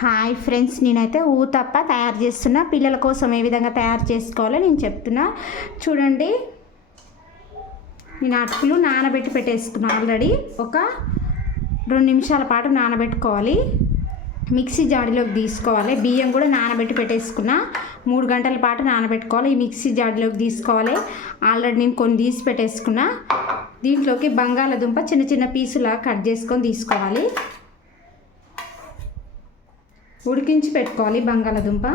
Hi friends, నేనైతే ఊతప్ప తయారు చేస్తున్నా. పిల్లల కోసం ఏ విధంగా తయారు చేసుకోవాలో నేను చెప్తున్నా చూడండి. నేను అటుకులు నానబెట్టి పెట్టేసుకున్నా. ఆల్రెడీ ఒక 2 నిమిషాల పాటు నానబెట్టుకోవాలి. మిక్సీ జాడీలోకి తీసుకోవాలి. బియ్యం కూడా నానబెట్టి పెట్టేసుకున్నా. 3 గంటల పాటు నానబెట్టుకోవాలి. ఈ మిక్సీ జాడీలోకి తీసుకోవాలి. ఆల్రెడీ నేను కొన్ని తీసి పెట్టేసుకున్నా. దీంట్లోకి బంగాళదుంప చిన్న చిన్న పీసులా కట్ చేసుకొని తీసుకోవాలి. ఉడికించి పెట్టుకోవాలి బంగాళదుంప.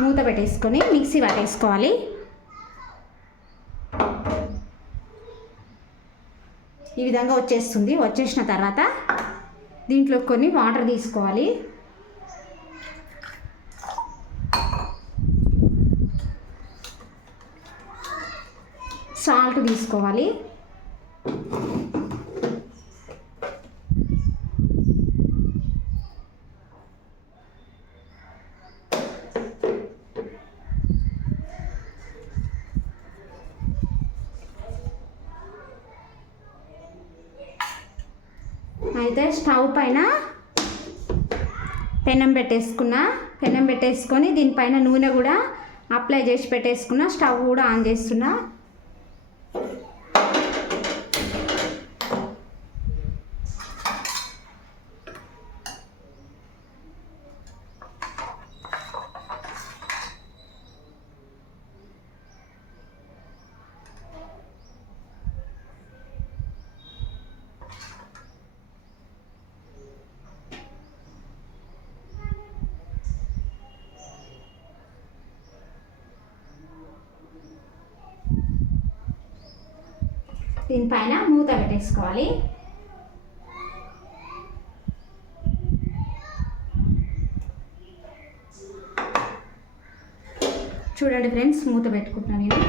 మూత పెట్టేసుకొని మిక్సీ పట్టేసుకోవాలి. ఈ విధంగా వచ్చేస్తుంది. వచ్చేసిన తర్వాత దీంట్లో కొన్ని వాటర్ తీసుకోవాలి. సాల్ట్ తీసుకోవాలి. అయితే స్టవ్ పైన పెనం పెట్టేసుకొని దీనిపైన నూనె కూడా అప్లై చేసి పెట్టేసుకున్నా. స్టవ్ కూడా ఆన్ చేస్తున్నా. దీనిపైన మూత పెట్టేసుకోవాలి. చూడండి ఫ్రెండ్స్, మూత పెట్టుకుంటున్నాను నేను.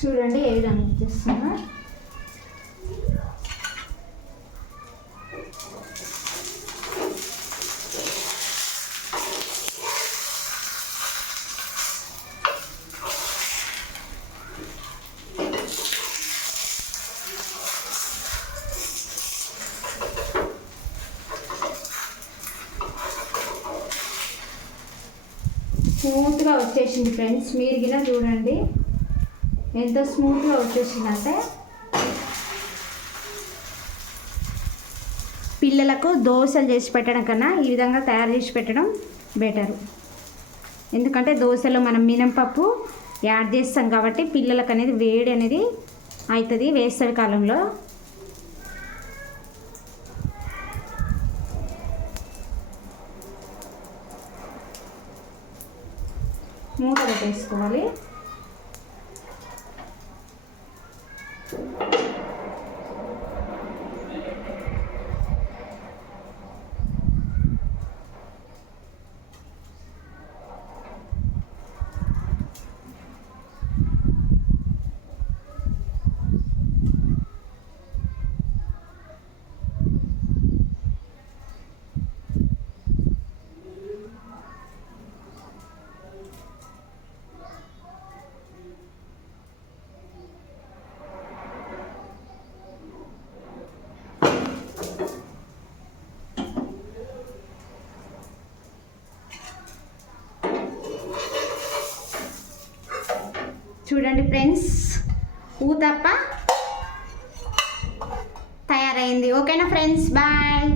చూడండి ఏ విధంగా చేస్తున్నా. స్మూత్గా వచ్చేసింది ఫ్రెండ్స్. మీరు గిన చూడండి ఎంత స్మూత్గా వచ్చేసిందంటే. పిల్లలకు దోశలు చేసి పెట్టడం కన్నా ఈ విధంగా తయారు చేసి పెట్టడం బెటరు. ఎందుకంటే దోశలో మనం మినపప్పు యాడ్ చేస్తాం కాబట్టి పిల్లలకు అనేది వేడి అనేది అవుతుంది వేసవి కాలంలో. మూత పెట్టేసుకోవాలి. చూడండి ఫ్రెండ్స్, ఊతప్ప తయారైంది. ఓకేనా ఫ్రెండ్స్, బాయ్.